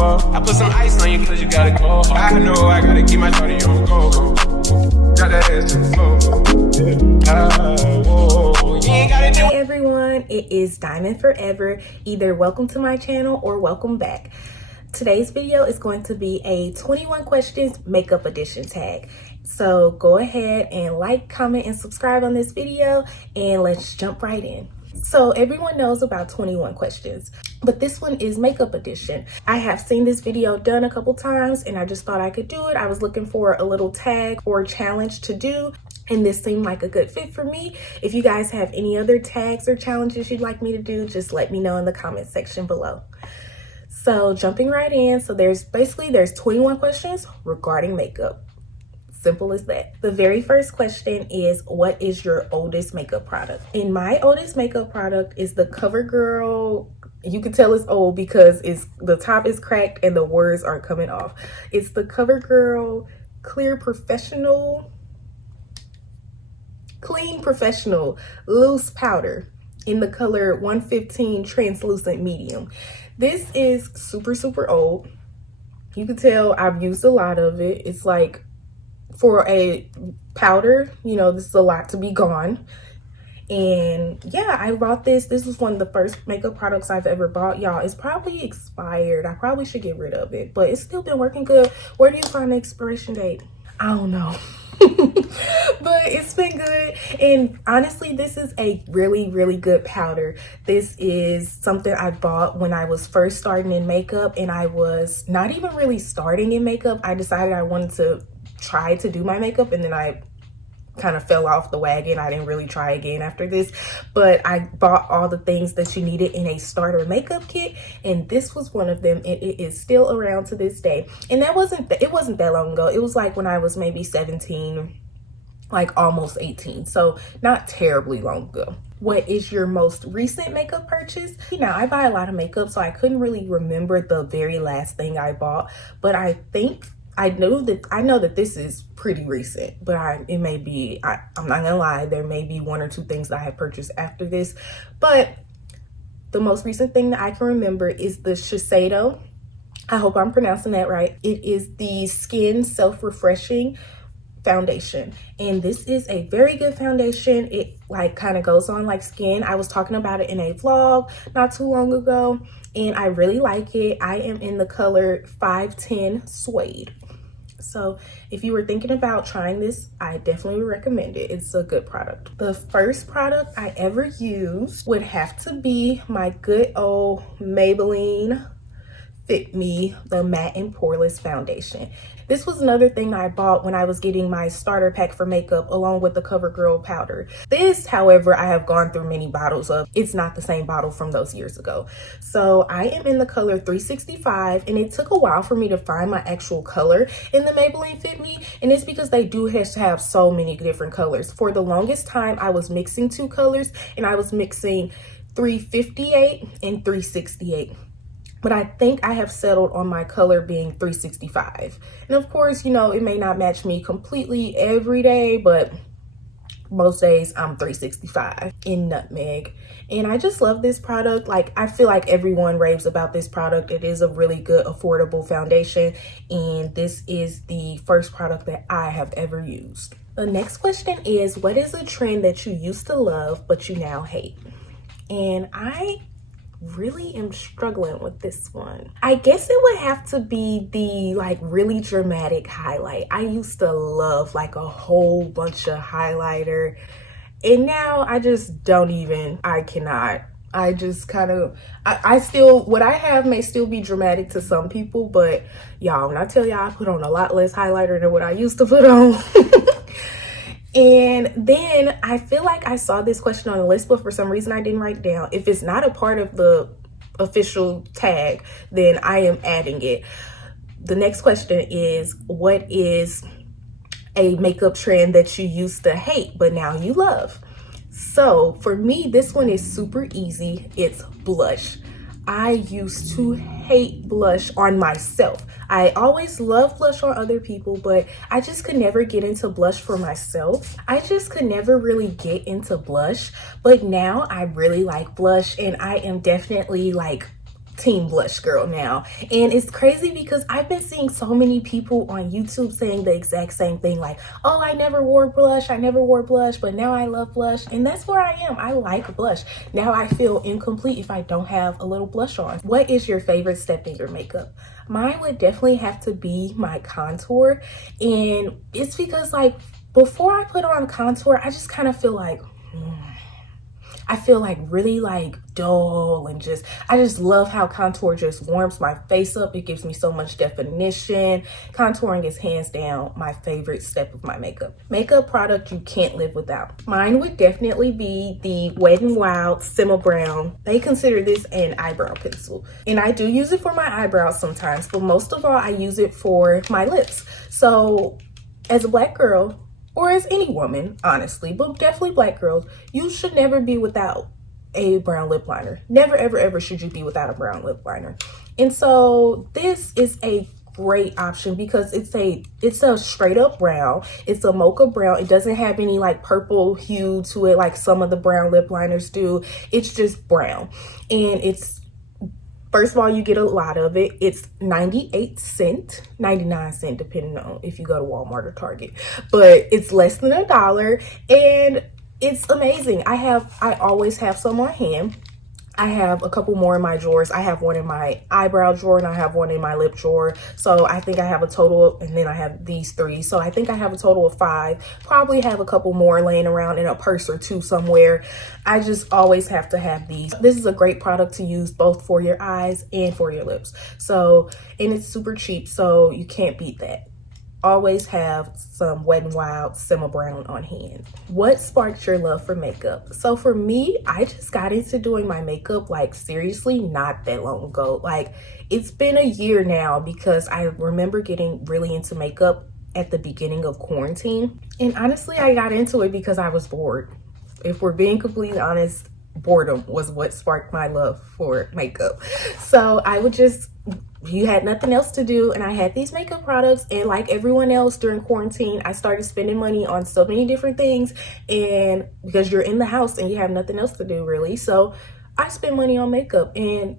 over. I put some ice on you cause you gotta go home. I know I gotta keep my shorty on go. Got that ass to the floor. You ain't gotta do. Hey everyone, it is Diamond Forever. Either welcome to my channel or welcome back. Today's video is going to be a 21 questions makeup edition tag. So go ahead and like, comment, and subscribe on this video, and let's jump right in. So everyone knows about 21 questions, but this one is makeup edition. I have seen this video done a couple times and I just thought I could do it. I was looking for a little tag or challenge to do, and this seemed like a good fit for me. If you guys have any other tags or challenges you'd like me to do, just let me know in the comment section below. So jumping right in, so there's 21 questions regarding makeup. Simple as that. The very first question is, what is your oldest makeup product? And my oldest makeup product is the CoverGirl. You can tell it's old because the top is cracked and the words are coming off. It's the CoverGirl Clean Professional Loose Powder in the color 115 Translucent Medium. This is super old. You can tell I've used a lot of it. It's like, for a powder, you know, this is a lot to be gone. And yeah, I bought this. This was one of the first makeup products I've ever bought. Y'all, it's probably expired. I probably should get rid of it, but it's still been working good. Where do you find the expiration date? I don't know. But it's been good, and honestly this is a really good powder. This is something I bought when I was first starting in makeup, and I was not even really starting in makeup. I decided I wanted to try to do my makeup, and then I kind of fell off the wagon. I didn't really try again after this, but I bought all the things that you needed in a starter makeup kit, and this was one of them. It is still around to this day, and it wasn't that long ago. It was like when I was maybe 17, like almost 18, so not terribly long ago. What is your most recent makeup purchase? Now, I buy a lot of makeup, so I couldn't really remember the very last thing I bought, but I think I know that this is pretty recent, but I'm not gonna lie, there may be one or two things that I have purchased after this, but the most recent thing that I can remember is the Shiseido. I hope I'm pronouncing that right. It is the Skin Self-Refreshing foundation, and this is a very good foundation. It like kind of goes on like skin. I was talking about it in a vlog not too long ago, and I really like it. I am in the color 510 Suede. So if you were thinking about trying this, I definitely recommend it. It's a good product. The first product I ever used would have to be my good old Maybelline Fit Me, the Matte and Poreless Foundation. This was another thing I bought when I was getting my starter pack for makeup along with the CoverGirl powder. This, however, I have gone through many bottles of. It's not the same bottle from those years ago. So I am in the color 365, and it took a while for me to find my actual color in the Maybelline Fit Me, and it's because they do have so many different colors. For the longest time, I was mixing two colors, and I was mixing 358 and 368. But I think I have settled on my color being 365. And of course, you know, it may not match me completely every day, but most days I'm 365 in Nutmeg. And I just love this product. Like, I feel like everyone raves about this product. It is a really good, affordable foundation. And this is the first product that I have ever used. The next question is, what is a trend that you used to love, but you now hate? And I really am struggling with this one. I guess it would have to be the like really dramatic highlight. I used to love like a whole bunch of highlighter, and now I just don't even, I cannot. I just kind of, I still, what I have may still be dramatic to some people, but y'all, when I tell y'all I put on a lot less highlighter than what I used to put on. And then I feel like I saw this question on the list, but for some reason I didn't write it down. If it's not a part of the official tag, then I am adding it. The next question is, what is a makeup trend that you used to hate, but now you love? So for me, this one is super easy. It's blush. I used to hate blush on myself. I always loved blush on other people, but I just could never get into blush for myself. I just could never really get into blush, but now I really like blush, and I am definitely like team blush girl now. And it's crazy because I've been seeing so many people on YouTube saying the exact same thing, like, oh, I never wore blush, but now I love blush. And that's where I am. I like blush. Now I feel incomplete if I don't have a little blush on. What is your favorite step in your makeup? Mine would definitely have to be my contour. And it's because, like, before I put on contour, I just kind of feel like, I feel like really like dull, and I just love how contour just warms my face up. It gives me so much definition. Contouring is hands down my favorite step of my makeup. Makeup product you can't live without. Mine would definitely be the Wet n Wild Simma Brown. They consider this an eyebrow pencil. And I do use it for my eyebrows sometimes, but most of all, I use it for my lips. So as a Black girl, or as any woman, honestly, but definitely Black girls, you should never be without a brown lip liner. Never, ever, ever should you be without a brown lip liner. And so this is a great option because it's a straight up brown. It's a mocha brown. It doesn't have any like purple hue to it like some of the brown lip liners do. It's just brown. And first of all, you get a lot of it. It's 98 cents, 99 cents, depending on if you go to Walmart or Target. But it's less than $1, and it's amazing. I always have some on hand. I have a couple more in my drawers. I have one in my eyebrow drawer, and I have one in my lip drawer. So I think I have a total, and then I have these 3. So I think I have a total of 5. Probably have a couple more laying around in a purse or 2 somewhere. I just always have to have these. This is a great product to use both for your eyes and for your lips. So, and it's super cheap, so you can't beat that. Always have some Wet n Wild Simma Brown on hand. What sparked your love for makeup? So for me, I just got into doing my makeup like seriously not that long ago. Like it's been a year now because I remember getting really into makeup at the beginning of quarantine. And honestly, I got into it because I was bored. If we're being completely honest, boredom was what sparked my love for makeup. So I would you had nothing else to do, and I had these makeup products, and like everyone else during quarantine, I started spending money on so many different things, and because you're in the house and you have nothing else to do really, so I spent money on makeup. And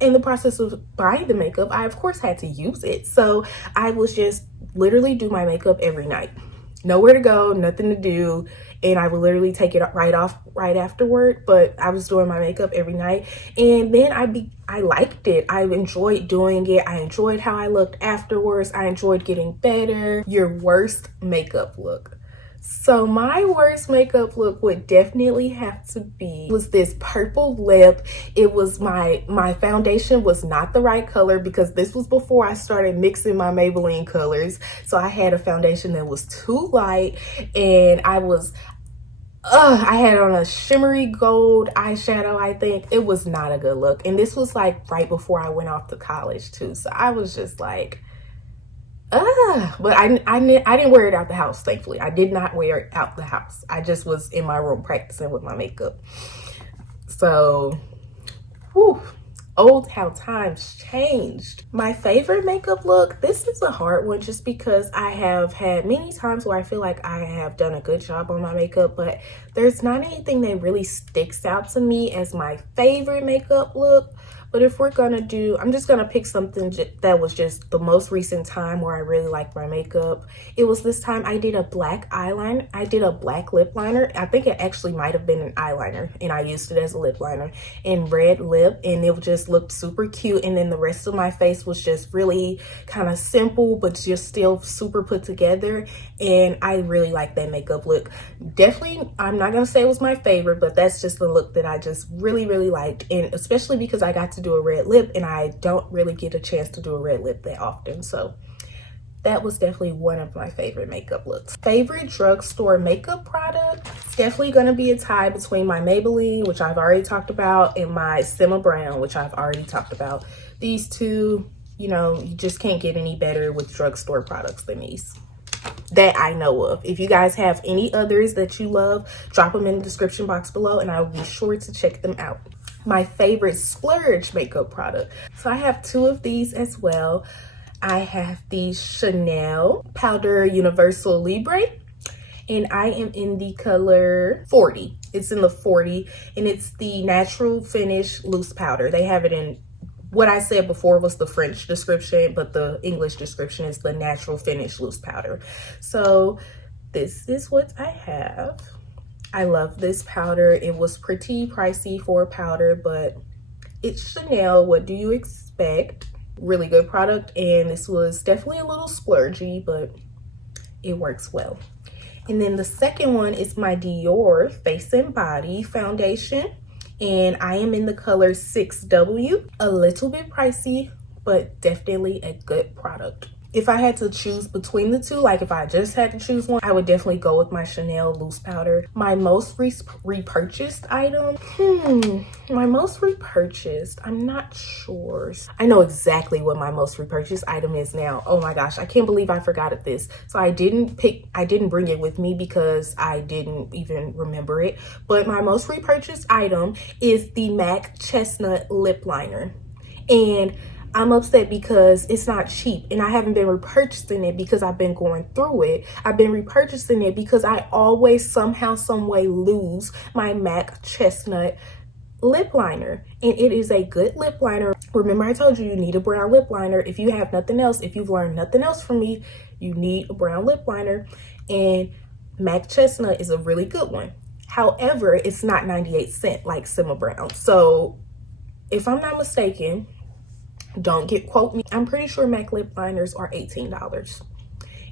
in the process of buying the makeup, I of course had to use it. So I was just literally do my makeup every night. Nowhere to go, nothing to do, and I would literally take it right off right afterward. But I was doing my makeup every night, and then I liked it. I enjoyed doing it. I enjoyed how I looked afterwards. I enjoyed getting better. Your worst makeup look. So my worst makeup look would definitely have to was this purple lip. It was my foundation was not the right color because this was before I started mixing my Maybelline colors. So I had a foundation that was too light, and I had on a shimmery gold eyeshadow, I think. It was not a good look. And this was like right before I went off to college too. So I was just like, but I didn't wear it out the house, thankfully. I did not wear it out the house. I just was in my room practicing with my makeup. So, whew. Old how times changed. My favorite makeup look, this is a hard one just because I have had many times where I feel like I have done a good job on my makeup, but there's not anything that really sticks out to me as my favorite makeup look. But if we're gonna I'm just gonna pick something that was just the most recent time where I really liked my makeup. It was this time I did a black eyeliner. I did a black lip liner. I think it actually might have been an eyeliner, and I used it as a lip liner in red lip, and it just looked super cute. And then the rest of my face was just really kind of simple, but just still super put together. And I really like that makeup look. Definitely, I'm not gonna say it was my favorite, but that's just the look that I just really, really liked. And especially because I got to do a red lip, and I don't really get a chance to do a red lip that often. So that was definitely one of my favorite makeup looks. Favorite drugstore makeup product? It's definitely gonna be a tie between my Maybelline, which I've already talked about, and my Simma Brown, which I've already talked about. These two, you know, you just can't get any better with drugstore products than these that I know of. If you guys have any others that you love, drop them in the description box below, and I will be sure to check them out. My favorite splurge makeup product. So I have 2 of these as well. I have the Chanel Powder Universal Libre, and I am in the color 40. It's in the 40, and it's the Natural Finish Loose Powder. They have it in what I said before was the French description, but the English description is the natural finish loose powder. So this is what I have. I love this powder. It was pretty pricey for a powder, but it's Chanel. What do you expect? Really good product, and this was definitely a little splurgy, but it works well. And then the second one is my Dior Face and Body foundation, and I am in the color 6W. A little bit pricey, but definitely a good product. If I had to choose between the two, like if I just had to choose one, I would definitely go with my Chanel loose powder. My most repurchased item, my most repurchased, I'm not sure. I know exactly what my most repurchased item is now. Oh my gosh, I can't believe I forgot of this. So I didn't bring it with me because I didn't even remember it. But my most repurchased item is the MAC Chestnut Lip Liner. And I'm upset because it's not cheap, and I haven't been repurchasing it because I've been going through it. I've been repurchasing it because I always somehow, some way lose my MAC Chestnut lip liner, and it is a good lip liner. Remember, I told you you need a brown lip liner. If you have nothing else, if you've learned nothing else from me, you need a brown lip liner, and MAC Chestnut is a really good one. However, it's not 98 cents like Simma Brown. So if I'm not mistaken, don't quote me, I'm pretty sure MAC lip liners are $18.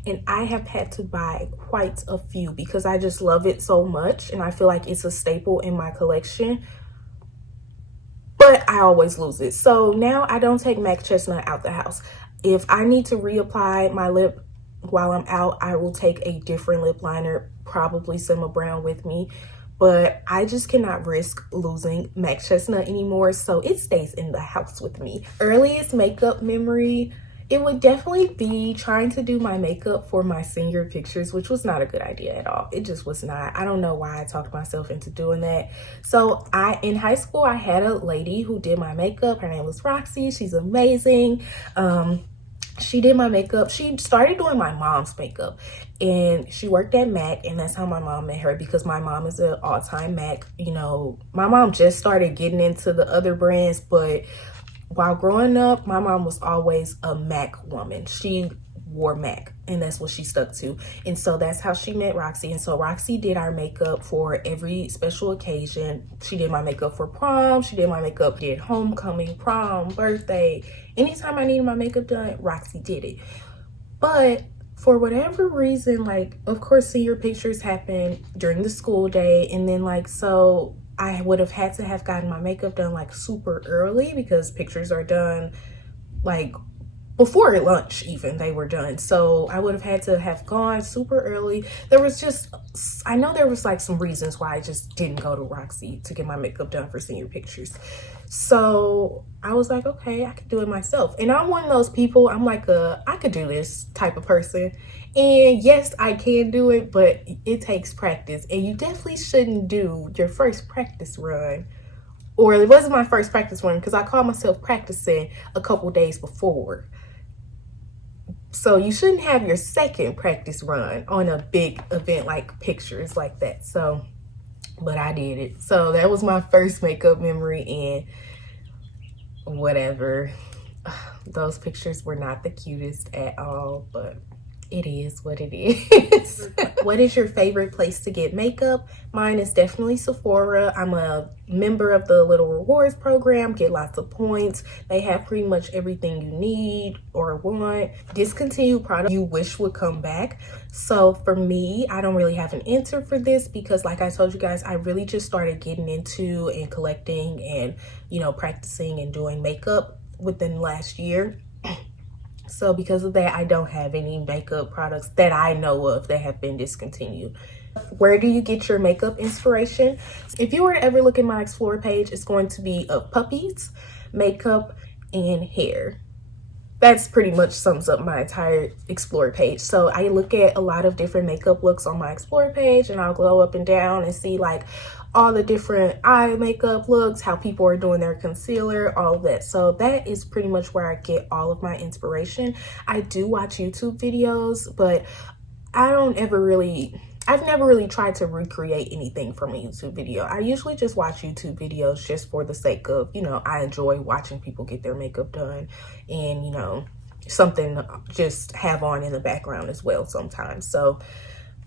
And I have had to buy quite a few because I just love it so much, and I feel like it's a staple in my collection. But I always lose it. So now I don't take MAC Chestnut out the house. If I need to reapply my lip while I'm out, I will take a different lip liner, probably Simma Brown, with me. But I just cannot risk losing MAC Chestnut anymore, so it stays in the house with me. Earliest makeup memory, it would definitely be trying to do my makeup for my senior pictures, which was not a good idea at all. It just was not. I don't know why I talked myself into doing that. So in high school, I had a lady who did my makeup. Her name was Roxy. She's amazing. She did my makeup. She started doing my mom's makeup, and she worked at MAC, and that's how my mom met her, because my mom is an all-time MAC. You know, my mom just started getting into the other brands, but while growing up, my mom was always a MAC woman. She wore MAC, and that's what she stuck to. And so that's how she met Roxy. And so Roxy did our makeup for every special occasion. She did my makeup for prom. She did my makeup, did homecoming, prom, birthday. Anytime I needed my makeup done, Roxy did it. But for whatever reason, like, of course, senior pictures happen during the school day. And then, like, so I would have had to have gotten my makeup done, like, super early, because pictures are done, like, before lunch even, they were done. So I would have had to have gone super early. There was just, I know there was like some reasons why I just didn't go to Roxy to get my makeup done for senior pictures. So I was like, okay, I could do it myself. And I'm one of those people, I'm like I could do this type of person. And yes, I can do it, but it takes practice. And you definitely shouldn't do your first practice run. Or it wasn't my first practice run, because I called myself practicing a couple days before. So you shouldn't have your second practice run on a big event like pictures like that. So, but I did it. So that was my first makeup memory, and whatever. Those pictures were not the cutest at all, but it is what it is. What is your favorite place to get makeup? Mine is definitely Sephora. I'm a member of the Little Rewards program, get lots of points. They have pretty much everything you need or want. Discontinued product you wish would come back. So for me, I don't really have an answer for this, because like I told you guys, I really just started getting into and collecting and, you know, practicing and doing makeup within the last year. So because of that, I don't have any makeup products that I know of that have been discontinued. Where do you get your makeup inspiration? If you were to ever look at my Explore page, it's going to be of puppies, makeup, and hair. That's pretty much sums up my entire Explore page. So I look at a lot of different makeup looks on my Explore page, and I'll go up and down and see like all the different eye makeup looks, how people are doing their concealer, all of that. So that is pretty much where I get all of my inspiration. I do watch YouTube videos, but I don't ever really, I've never really tried to recreate anything from a YouTube video. I usually just watch YouTube videos just for the sake of, you know, I enjoy watching people get their makeup done, and, you know, something to just have on in the background as well sometimes. So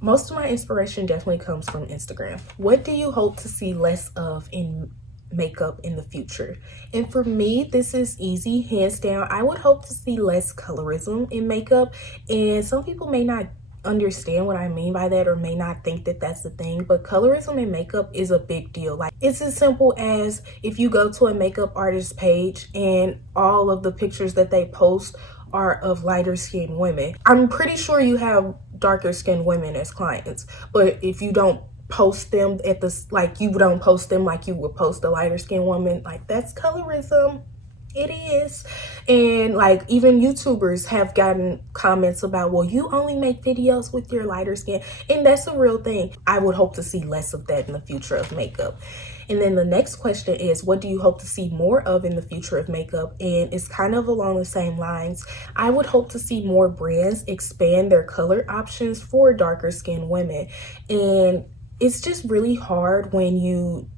most of my inspiration definitely comes from Instagram. What do you hope to see less of in makeup in the future? And for me, this is easy, hands down. I would hope to see less colorism in makeup, and some people may not understand what I mean by that or may not think that that's the thing, but colorism in makeup is a big deal. Like, it's as simple as if you go to a makeup artist page and all of the pictures that they post are of lighter skinned women. I'm pretty sure you have darker skinned women as clients, but if you don't post them at the, like, you don't post them like you would post a lighter skinned woman, like, that's colorism. It is. And like, even YouTubers have gotten comments about, well, you only make videos with your lighter skin, and that's a real thing. I would hope to see less of that in the future of makeup. And then the next question is, what do you hope to see more of in the future of makeup? And it's kind of along the same lines. I would hope to see more brands expand their color options for darker skinned women. And it's just really hard when you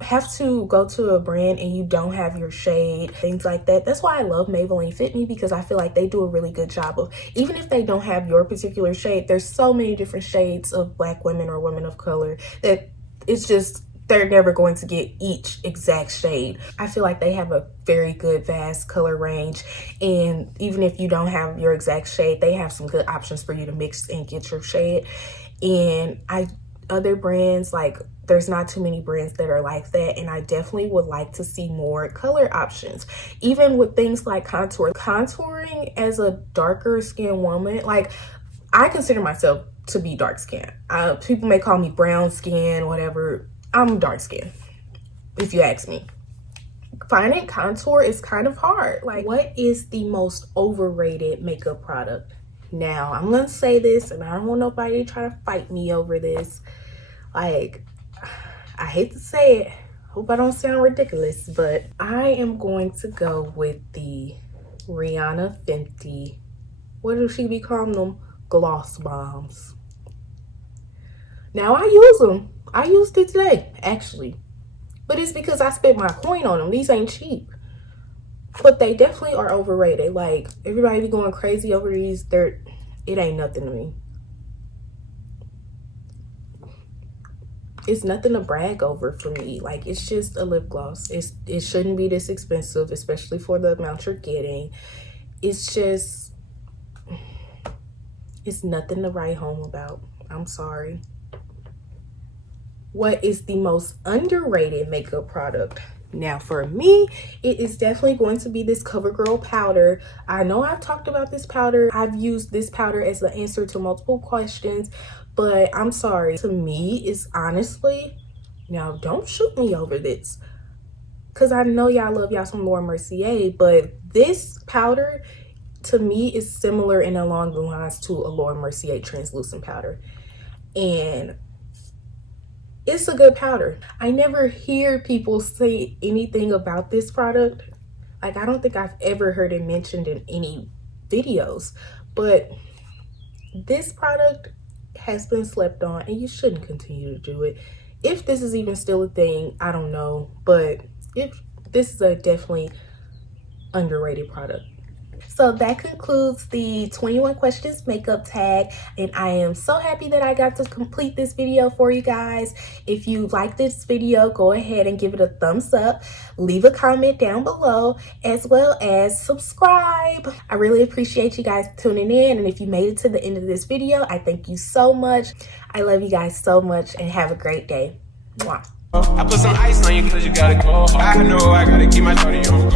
have to go to a brand and you don't have your shade, things like that. That's why I love Maybelline Fit Me, because I feel like they do a really good job of, even if they don't have your particular shade, there's so many different shades of Black women or women of color that it's just, they're never going to get each exact shade. I feel like they have a very good, vast color range, and even if you don't have your exact shade, they have some good options for you to mix and get your shade. And other brands, like, there's not too many brands that are like that, and I definitely would like to see more color options. Even with things like contouring as a darker skinned woman, like, I consider myself to be dark skinned. People may call me brown skin, whatever. I'm dark skinned, if you ask me. Finding contour is kind of hard. Like, what is the most overrated makeup product? Now, I'm gonna say this, and I don't want nobody to try to fight me over this. Like, I hate to say it, hope I don't sound ridiculous, but I am going to go with the Rihanna Fenty, what do she be calling them? Gloss bombs. Now, I use them. I used it today, actually. But it's because I spent my coin on them. These ain't cheap. But they definitely are overrated. Like, everybody be going crazy over these. It ain't nothing to me. It's nothing to brag over for me. Like, it's just a lip gloss. It shouldn't be this expensive, especially for the amount you're getting. It's just, it's nothing to write home about. I'm sorry. What is the most underrated makeup product? Now, for me, it is definitely going to be this CoverGirl powder. I know I've talked about this powder. I've used this powder as the answer to multiple questions, but I'm sorry. To me, it's honestly, now don't shoot me over this, because I know y'all love y'all some Laura Mercier, but this powder, to me, is similar and along the lines to a Laura Mercier translucent powder. And it's a good powder. I never hear people say anything about this product. Like, I don't think I've ever heard it mentioned in any videos, but this product has been slept on, and you shouldn't continue to do it. If this is even still a thing, I don't know, but if this is a definitely underrated product. So that concludes the 21 questions makeup tag, and I am so happy that I got to complete this video for you guys. If you like this video, go ahead and give it a thumbs up, leave a comment down below, as well as subscribe. I really appreciate you guys tuning in, and if you made it to the end of this video, I thank you so much. I love you guys so much, and have a great day. Mwah. I put some ice on you cause you gotta go. I know I gotta keep my shorty on go.